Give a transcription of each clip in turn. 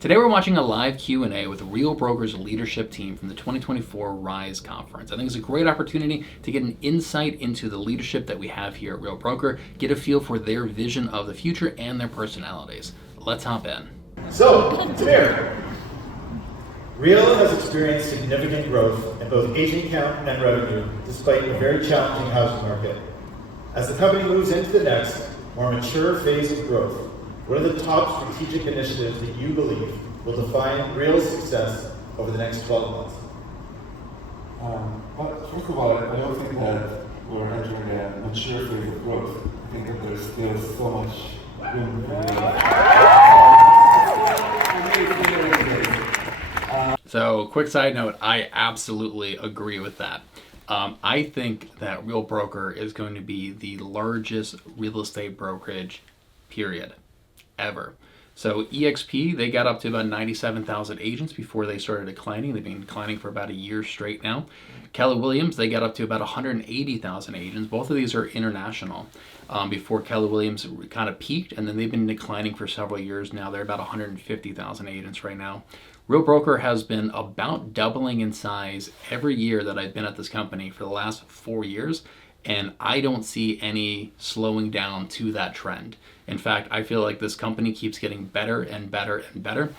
Today we're watching a live Q&A with Real Broker's leadership team from the 2024 RISE conference. I think it's a great opportunity to get an insight into the leadership that we have here at Real Broker, get a feel for their vision of the future and their personalities. Let's hop in. So, Tamir, Real has experienced significant growth in both agent count and revenue despite a very challenging housing market. As the company moves into the next, more mature phase of growth, what are the top strategic initiatives that you believe will define Real's success over the next 12 months? But first of all, I don't think that we're entering a mature phase of growth. I think that there's still so much room for So, quick side note, I absolutely agree with that. I think that Real Broker is going to be the largest real estate brokerage, period, ever. So EXP, they got up to about 97,000 agents before they started declining. They've been declining for about a year straight now. Keller Williams, they got up to about 180,000 agents. Both of these are international. Before Keller Williams kind of peaked, and then they've been declining for several years now. They're about 150,000 agents right now. Real Broker has been about doubling in size every year that I've been at this company for the last 4 years, and I don't see any slowing down to that trend. In fact, I feel like this company keeps getting better and better and better.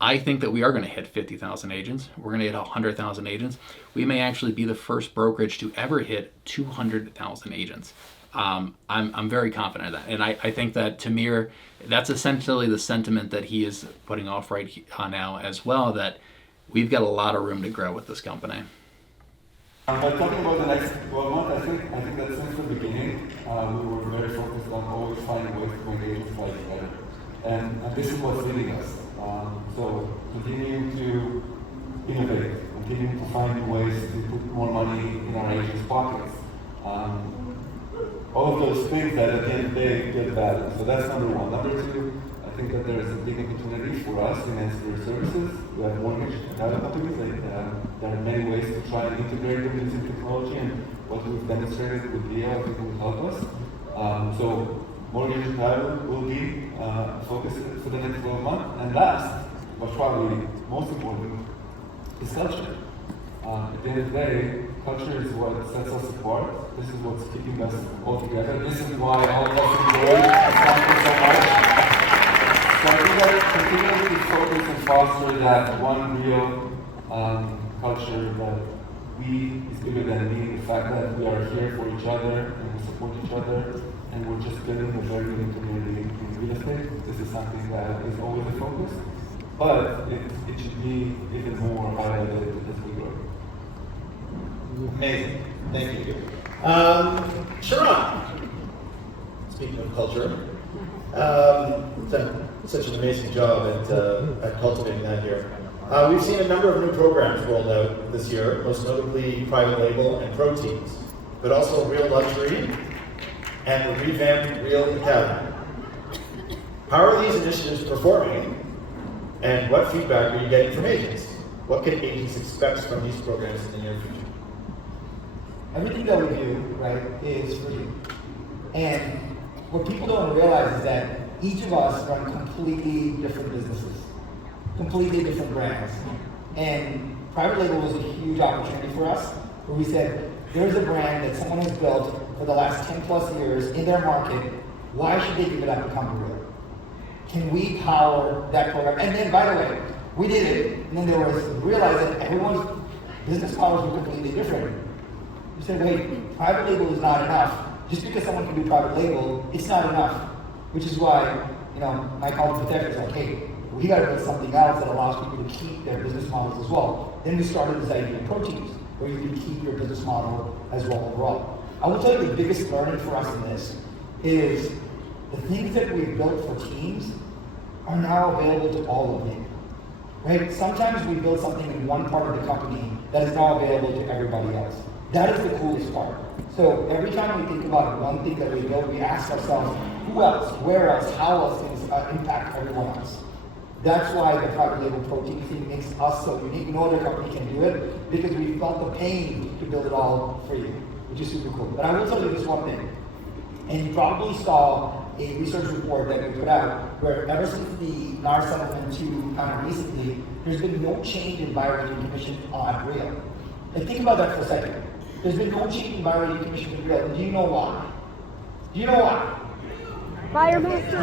I think that we are going to hit 50,000 agents. We're going to hit 100,000 agents. We may actually be the first brokerage to ever hit 200,000 agents. I'm very confident of that. And I think that Tamir, that's essentially the sentiment that he is putting off right now as well, that we've got a lot of room to grow with this company. But talking about the next 12 months, I think that since the beginning, we were very focused on always finding ways to make agents' lives better. And this is what's leading us. So continuing to innovate, continuing to find ways to put more money in our agents' pockets. All of those things that at the end of the day get value. So that's number one. Number two, I think that there is a big opportunity for us in ancillary services. We have mortgage and other companies. There are many ways to try and integrate them into technology, and what we've demonstrated with DL, I think, will help us. So mortgage and title will be focused for the next 12 months. And last, but probably most important, is culture. At the end of the day, culture is what sets us apart. This is what's keeping us all together. This is why all of us enjoy this conference so much. So I think that continuing to focus and foster that one real culture that we is bigger than me, the fact that we are here for each other and we support each other, and we're just building a very good community in real estate. This is something that is always a focus, but it should be even more highlighted as we grow. Amazing. Thank you. Sharran, speaking of culture, done such an amazing job at cultivating that here. We've seen a number of new programs rolled out this year, most notably Private Label and Pro Teams, but also Real Luxury and the revamped Real Academy. How are these initiatives performing, and what feedback are you getting from agents? What can agents expect from these programs in the near future? Everything that we do, right, is free. And what people don't realize is that each of us run completely different businesses, completely different brands. And Private Label was a huge opportunity for us, where we said, there's a brand that someone has built for the last 10 plus years in their market. Why should they give it up and come to Real? Can we power that program? And then, by the way, we did it, and then there was realized that everyone's business models were completely different. We said, wait, Private Label is not enough. Just because someone can do Private Label, it's not enough. Which is why, my college protector is like, hey, we got to build something else that allows people to keep their business models as well. Then we started this idea of Pro Teams, where you can keep your business model as well overall. I will tell you the biggest learning for us in this is the things that we've built for teams are now available to all of you. Right? Sometimes we build something in one part of the company that is now available to everybody else. That is the coolest part. So every time we think about one thing that we build, we ask ourselves, who else, where else, how else things impact everyone else? That's why the Private Label Pro Team thing makes us so unique. No other company can do it because we felt the pain to build it all for you, which is super cool. But I will tell you this one thing, and you probably saw a research report that we put out where ever since the NAR settlement to kind of recently, there's been no change in buyer rating commission on real. And think about that for a second. There's been no change in buyer rating commission on real. Do you know why? Do you know why? Buyer master.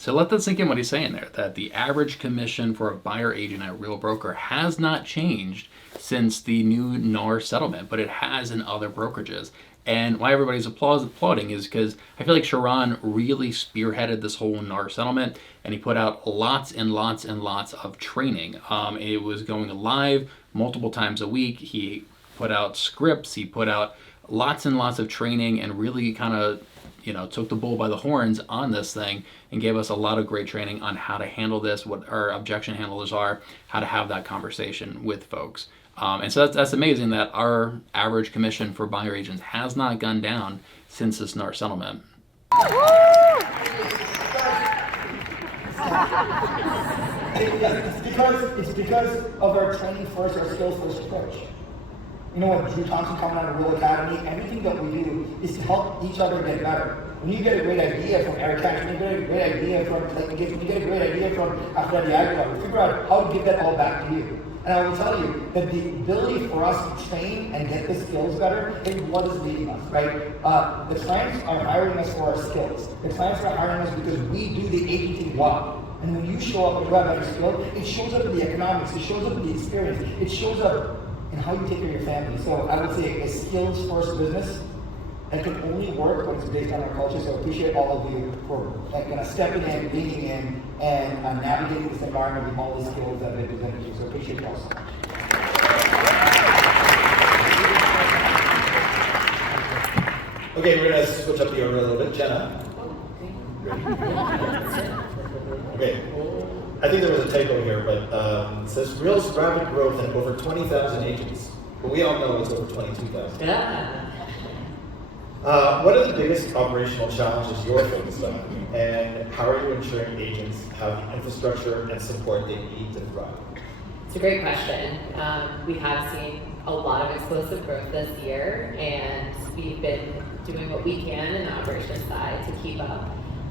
So let that sink in what he's saying there, that the average commission for a buyer agent at Real Broker has not changed since the new NAR settlement, but it has in other brokerages. And why everybody's applauding is because I feel like Sharran really spearheaded this whole NAR settlement, and he put out lots and lots and lots of training. It was going live multiple times a week. He put out scripts, he put out lots and lots of training, and really kind of took the bull by the horns on this thing and gave us a lot of great training on how to handle this, what our objection handlers are, how to have that conversation with folks. And so that's amazing that our average commission for buyer agents has not gone down since this NAR settlement. It's because of our training first, our skills first approach. You know what, Drew Thompson coming out of Real Academy, everything that we do is to help each other get better. When you get a great idea from Eric Cash, when you get a great idea from when you get a great idea from Afredi Aguilar, we figure out how to give that all back to you. And I will tell you that the ability for us to train and get the skills better is what is leading us, right? The clients are hiring us for our skills. The clients are hiring us because we do the agenting well. And when you show up and you have better skills, it shows up in the economics, it shows up in the experience, it shows up in how you take care of your family. So I would say a skills first business that can only work when it's based on our culture. So I appreciate all of you for stepping in, leaning in, and navigating this environment with all the skills that have been presented to you. So I appreciate you all so much. Okay, we're gonna switch up the order a little bit. Jenna. Okay. I think there was a typo here, but it says Real's rapid growth and over 20,000 agents. But we all know it's over 22,000. Yeah. What are the biggest operational challenges you're focused on, and how are you ensuring agents have the infrastructure and support they need to thrive? It's a great question. We have seen a lot of explosive growth this year, and we've been doing what we can in the operations side to keep up.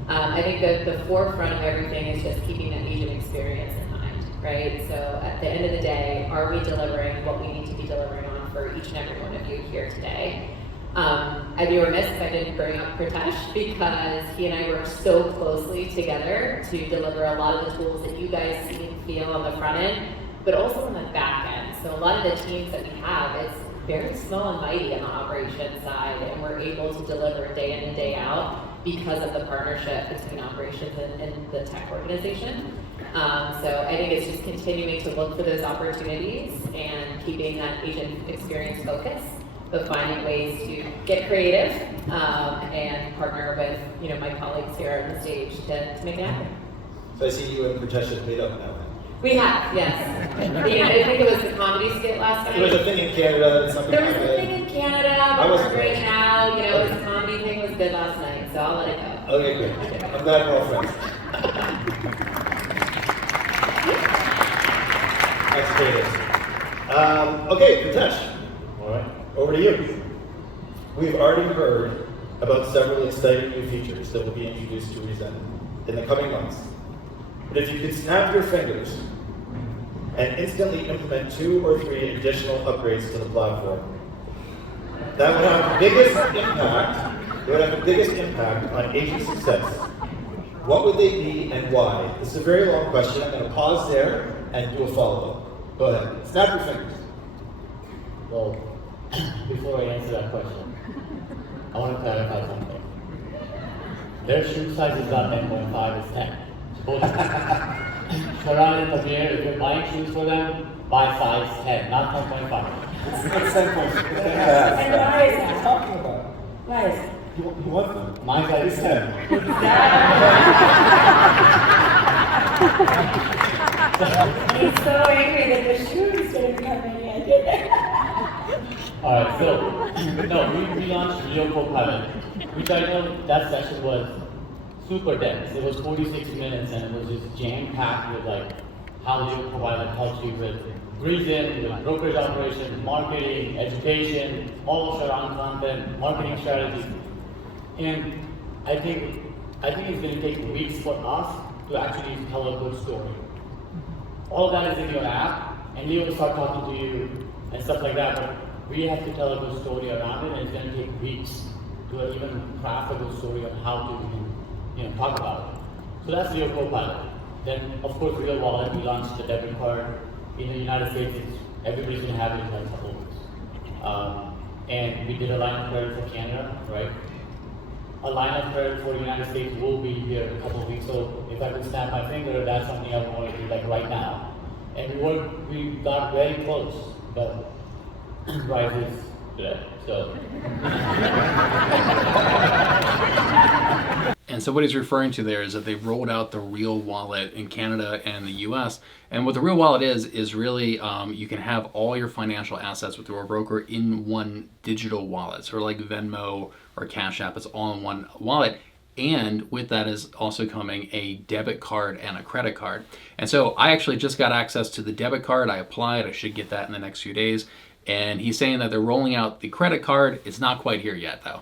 I think the forefront of everything is just keeping that agent experience in mind, right? So at the end of the day, are we delivering what we need to be delivering on for each and every one of you here today? I'd be remiss if I didn't bring up Pritesh, because he and I work so closely together to deliver a lot of the tools that you guys see and feel on the front end, but also on the back end. So a lot of the teams that we have, it's very small and mighty on the operations side, and we're able to deliver day in and day out because of the partnership between operations and the tech organization. So I think it's just continuing to look for those opportunities and keeping that agent experience focused, but finding ways to get creative and partner with my colleagues here on the stage to make it happen. So I see you and Pritesh have made up now. We have, yes. I think it was the comedy skit last night. There was a thing in Canada and something There was like a that. thing in Canada, but right now, this comedy thing was good last night, so I'll let it go. Okay, good. I'm glad we're all friends. That's great. Okay, Pritesh. All right, over to you. We've already heard about several exciting new features that will be introduced to Reason in the coming months. But if you could snap your fingers and instantly implement 2 or 3 additional upgrades to the platform, that would have the biggest impact. It would have the biggest impact on agent success. What would they be and why? This is a very long question. I'm going to pause there and do a follow-up. Go ahead. Snap your fingers. Well, before I answer that question, I want to clarify something. Their shoe size is not 10.5, it's 10. Sharran and Tamir, if you're buying shoes for them, buy size 10, not 10.5. It's 10.5. And why is What are you that? talking about? Why is that? You want them? My size is 10. He's so angry that the shoes didn't come in. Alright, so, no, we launched Real Copilot, which I know that session was super dense. It was 46 minutes and it was just jam-packed with how Leo provider helps you with reason, with brokerage operations, marketing, education, all of Sharran content, marketing strategies. And I think it's going to take weeks for us to actually tell a good story. All of that is in your app, and Leo will start talking to you and stuff like that, but we have to tell a good story around it, and it's going to take weeks to even craft a good story on how to talk about it. So that's Leo Copilot. Then, of course, Real Wallet, we launched the debit card. In the United States, everybody's going to have it in like a couple of weeks. And we did a line of credit for Canada, right? A line of credit for the United States will be here in a couple of weeks. So if I could snap my finger, that's something I want to do like right now. And we got very close, but rises today. So. And so what he's referring to there is that they've rolled out the Real Wallet in Canada and the US. And what the Real Wallet is really you can have all your financial assets with your broker in one digital wallet. So like Venmo or Cash App, it's all in one wallet. And with that is also coming a debit card and a credit card. And so I actually just got access to the debit card. I applied. I should get that in the next few days. And he's saying that they're rolling out the credit card. It's not quite here yet, though.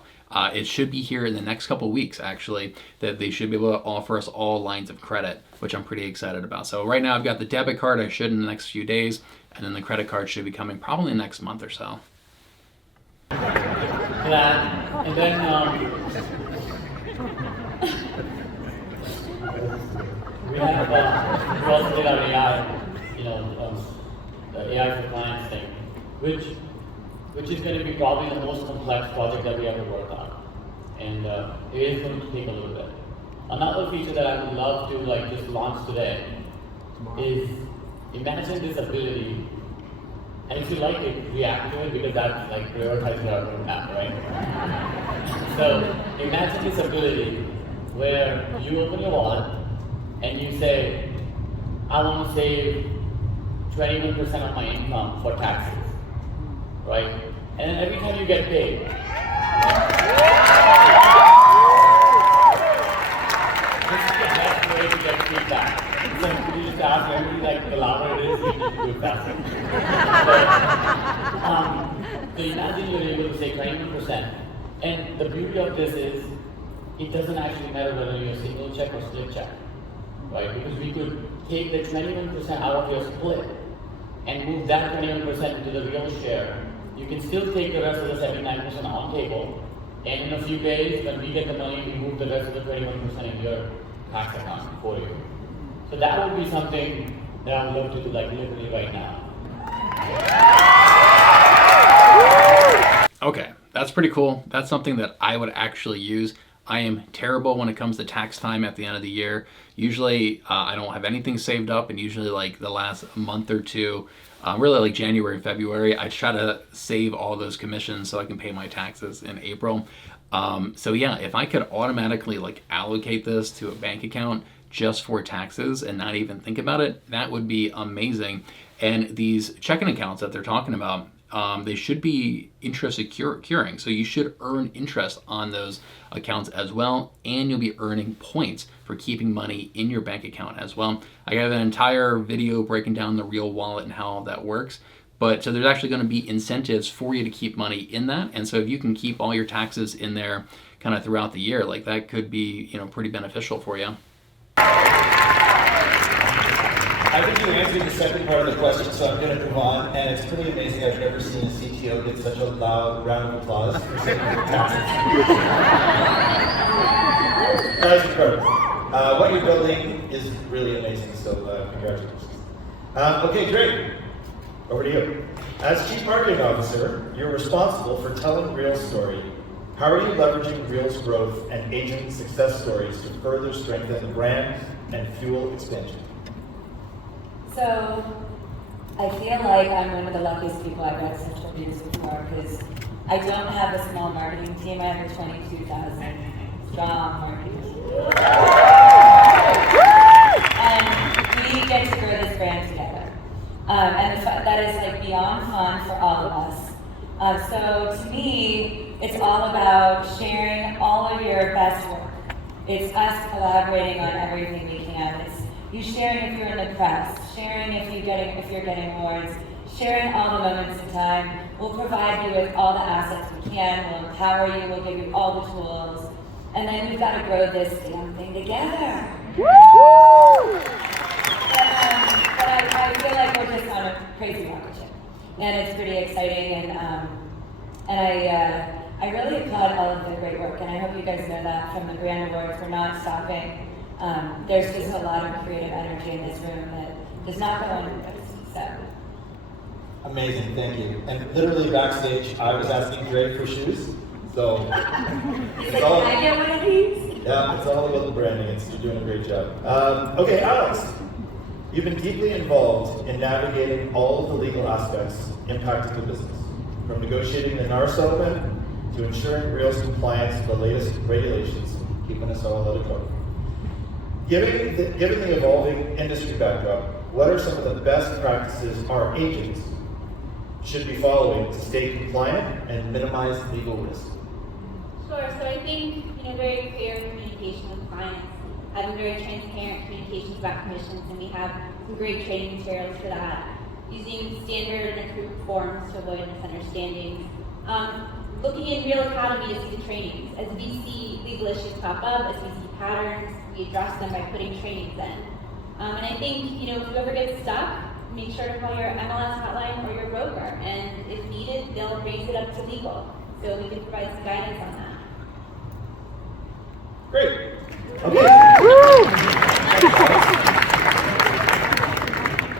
It should be here in the next couple weeks, actually, that they should be able to offer us all lines of credit, which I'm pretty excited about. So right now I've got the debit card. I should in the next few days. And then the credit card should be coming probably next month or so. That, and then we also did our AI, the AI for clients thing, which is going to be probably the most complex project that we ever worked on, and it is going to take a little bit. Another feature that I would love to just launch today is imagine this ability, and if you like it, react to it because that's prioritizing our roadmap, right? So imagine this ability where you open your wallet and you say, I want to save 21% of my income for taxes, right? And then every time you get paid, this is the best way to get feedback. So you just ask everybody elaborate it is, you need to do it faster. So imagine you're able to say 21%. And the beauty of this is, it doesn't actually matter whether you're a single check or split check, right? Because we could take the 21% out of your split and move that 21% into the real share. You can still take the rest of the 79% on table, and in a few days, when we get the money, we move the rest of the 21% in your tax account for you. So that would be something that I would love to do literally right now. Okay, that's pretty cool. That's something that I would actually use. I am terrible when it comes to tax time at the end of the year. Usually I don't have anything saved up, and usually the last month or two, really January and February, I try to save all those commissions so I can pay my taxes in April. So yeah, if I could automatically allocate this to a bank account just for taxes and not even think about it, that would be amazing. And these checking accounts that they're talking about, they should be interest accruing. So you should earn interest on those accounts as well, and you'll be earning points for keeping money in your bank account as well. I have an entire video breaking down the Real Wallet and how that works. But so there's actually going to be incentives for you to keep money in that. And so if you can keep all your taxes in there kind of throughout the year, that could be, pretty beneficial for you. I think you answered the second part of the question, so I'm going to move on. And it's pretty amazing. I've never seen a CTO get such a loud round of applause for saving your taxes. That is incredible. What you're building is really amazing, so congratulations. Okay, great. Over to you. As Chief Marketing Officer, you're responsible for telling Real's story. How are you leveraging Real's growth and agent success stories to further strengthen the brand and fuel expansion? So, I feel like I'm one of the luckiest people I've had such a business before, because I don't have a small marketing team. I have a 22,000 strong marketing team. And we get to grow this brand together. And that is beyond fun for all of us. So to me, it's all about sharing all of your best work. It's us collaborating on everything we can. You sharing if you're in the press, sharing if you're getting awards, sharing all the moments in time. We'll provide you with all the assets we can. We'll empower you. We'll give you all the tools. And then we've got to grow this damn thing together. But I feel like we're just on a crazy rocket ship, and it's pretty exciting. And I really applaud all of the great work, and I hope you guys know that from the Brand Awards. We're not stopping. There's just a lot of creative energy in this room that does not go unnoticed. So. Amazing, thank you. And literally backstage, I was asking Dre for shoes. So Can I get one of these? Yeah, it's all about the branding. You're doing a great job. Okay, Alex, you've been deeply involved in navigating all of the legal aspects impacting the business, from negotiating the NAR settlement to ensuring Real's compliance with the latest regulations, keeping us all out of trouble. Given the evolving industry backdrop, what are some of the best practices our agents should be following to stay compliant and minimize legal risk? Sure. So I think very clear communication with clients, having very transparent communications about commissions, and we have some great training materials for that. Using standard and approved forms to avoid misunderstandings. Looking in Real Academy to see the trainings. As we see legal issues pop up, as we see patterns, we address them by putting trainings in. And I think if you ever get stuck, make sure to call your MLS hotline or your broker, and if needed, they'll raise it up to legal, so we can provide some guidance on that. Great.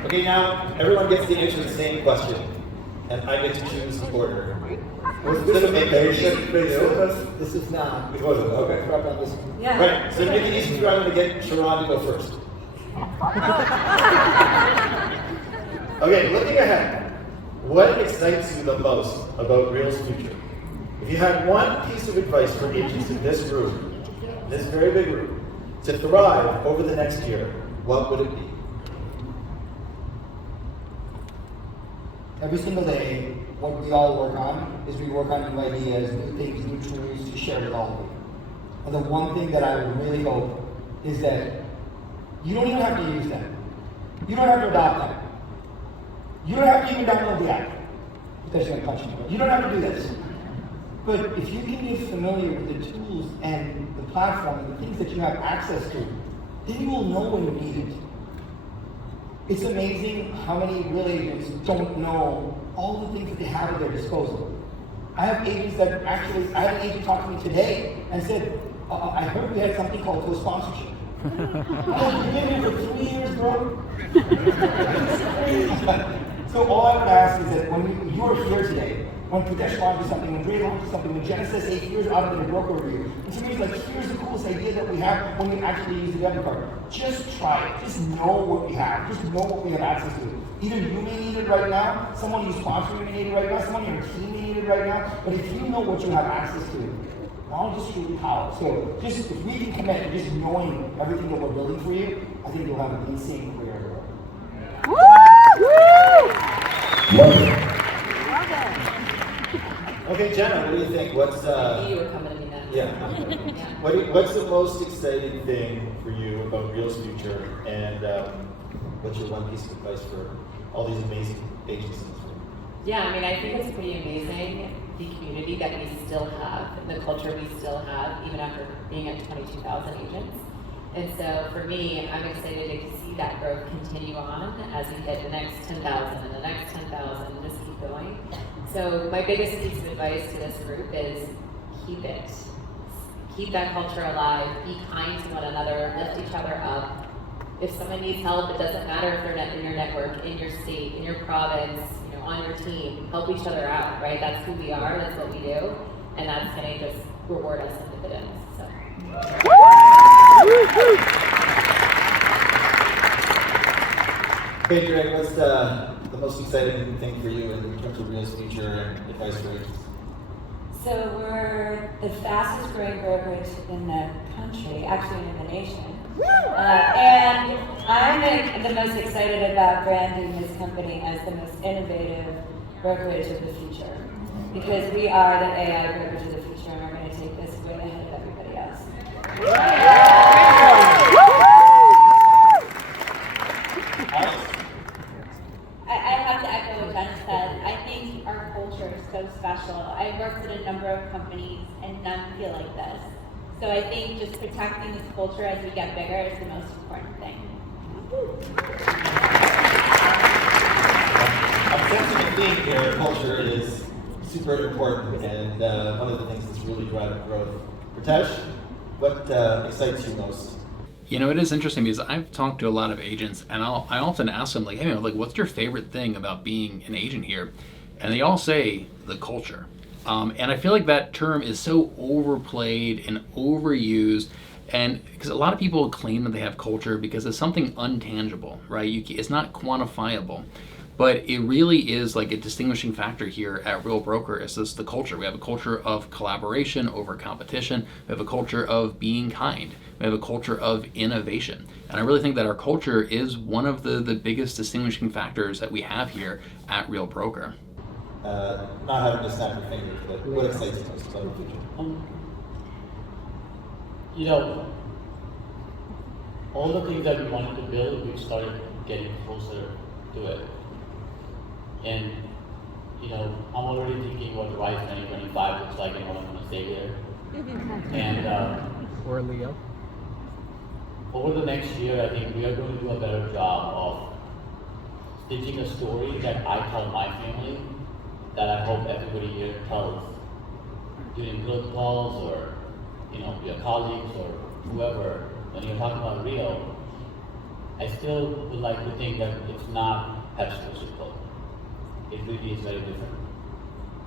Okay, now everyone gets to answer the same question, and I get to choose the order. Was this a patient This is not. It wasn't, okay. Drop on this one. Yeah. Right, so to make it easy, I'm going to get Sharran to go first. Okay, looking ahead, what excites you the most about Real's future? If you had one piece of advice for agents in this room, this very big room, to thrive over the next year, what would it be? Every single day, what we all work on is we work on new ideas, new things, new tools to share with all of you. And the one thing that I would really hope is that you don't even have to use them. You don't have to adopt them. You don't have to even download the app. Because you're going to punch me. You don't have to do this. But if you can get familiar with the tools and the platform and the things that you have access to, then you will know when you need it. It's amazing how many real agents don't know all the things that they have at their disposal. I have agents that actually, I had an agent talk to me today and said, I heard we had something called co-sponsorship. You've been here for 3 years, bro. So all I would ask is that when you are here today, when Pradesh launches something, when Dre launches something, when Genesis says, hey, here's out of the broker review, and to me it's like, here's the coolest idea that we have when you actually use the debit card. Just try it. Just know what we have. Just know what we have access to. Either you may need it right now, someone who's sponsoring may need it right now, someone in your team may need it right now, but if you know what you have access to, knowledge is truly power. So just if we can commit to just knowing everything that we're building for you, I think you'll have an insane career. Okay, Jenna, what do you think? What's You were coming to me next. yeah? What's the most exciting thing for you about Real's future, and what's your one piece of advice for all these amazing agents in this room? Yeah, I mean, I think it's pretty amazing the community that we still have, and the culture we still have, even after being at 22,000 agents. And so for me, I'm excited to see that growth continue on as we hit the next 10,000 and the next 10,000 and just keep going. So my biggest piece of advice to this group is keep it. Keep that culture alive, be kind to one another, lift each other up. If someone needs help, it doesn't matter if they're in your network, in your state, in your province, on your team, help each other out, right? That's who we are, that's what we do, and that's gonna just reward us in dividends. So. Okay, Greg, what's the most exciting thing for you in terms of Real's future and advice for agents? So we're the fastest growing brokerage in the country, actually in the nation. And I'm the most excited about branding this company as the most innovative brokerage of the future. Because we are the AI brokerage of the future, and we're going to take this way ahead of everybody else. this culture as we get bigger is the most important thing. I'm sensing a theme here. Culture is super important, and one of the things that's really driving growth. Pritesh, what excites you most? You know, it is interesting because I've talked to a lot of agents, and I often ask them, like, hey, like, what's your favorite thing about being an agent here? And they all say the culture. And I feel like that term is so overplayed and overused, and because a lot of people claim that they have culture because it's something untangible, right? It's not quantifiable. But it really is like a distinguishing factor here at Real Broker is this the culture. We have a culture of collaboration over competition. We have a culture of being kind. We have a culture of innovation. And I really think that our culture is one of the biggest distinguishing factors that we have here at Real Broker. Not having to snap your fingers, but what excites you most about the future? You know, all the things that we wanted to build, we started getting closer to it. And, you know, I'm already thinking what the right 2025 looks like and what I'm going to say there. And Or Leo. over the next year, I think we are going to do a better job of stitching a story that I tell my family, that I hope everybody here tells during growth calls or, you know, your colleagues or whoever. When you're talking about Rio, I still would like to think that it's not pepsico. It really is very different.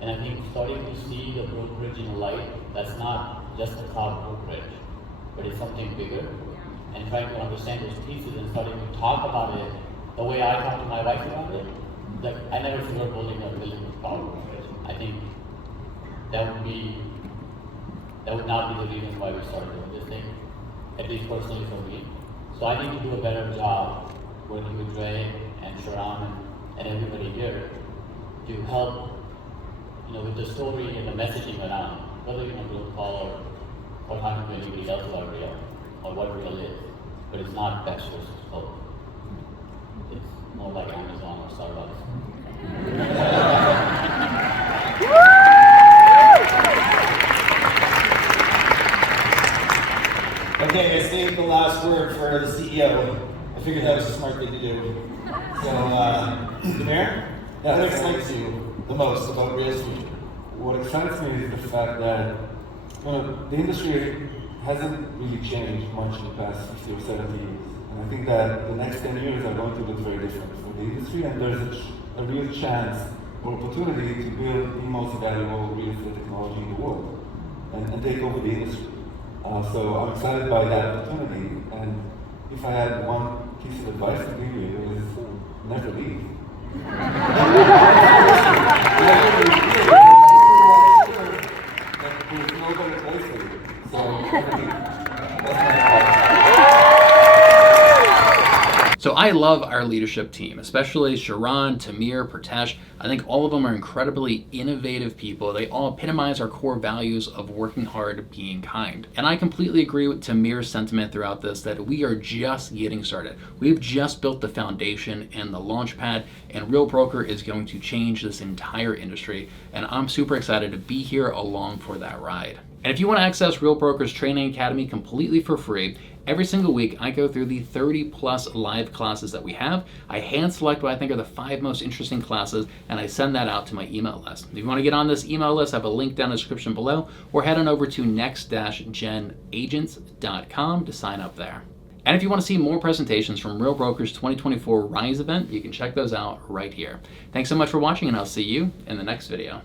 And I think starting to see the brokerage in a light that's not just a car brokerage, but it's something bigger, and trying to understand those pieces and starting to talk about it the way I talk to my wife about it. Like, I never see her building a $1 billion brokerage. I think that would not be the reason why we started doing this thing, at least personally for me. So I need to do a better job working with Dre and Sharran and everybody here to help, you know, with the story and the messaging around, whether you're on a group call or talking to anybody else about Real or what Real is. But it's not Pepsi versus Coke. It's more like Amazon or Starbucks. Okay, I saved the last word for the CEO. I figured that was a smart thing to do. So, Tamir, what excites you the most about Real's future? What excites me is the fact that the industry hasn't really changed much in the past 60 or 70 years. And I think that the next 10 years are going to look very different for the industry, and there's a real chance or opportunity to build the most valuable real estate technology in the world and take over the industry. So I'm excited by that opportunity, and if I had one piece of advice to give you, it is never leave. There's no better place for you. So, that's my So I love our leadership team, especially Sharran, Tamir, Pritesh. I think all of them are incredibly innovative people. They all epitomize our core values of working hard, being kind. And I completely agree with Tamir's sentiment throughout this that we are just getting started. We've just built the foundation and the launch pad, and Real Broker is going to change this entire industry. And I'm super excited to be here along for that ride. And if you want to access Real Broker's Training Academy completely for free, every single week I go through the 30+ live classes that we have. I hand select what I think are the 5 most interesting classes, and I send that out to my email list. If you want to get on this email list, I have a link down in the description below, or head on over to next-genagents.com to sign up there. And if you want to see more presentations from Real Broker's 2024 Rise event, you can check those out right here. Thanks so much for watching, and I'll see you in the next video.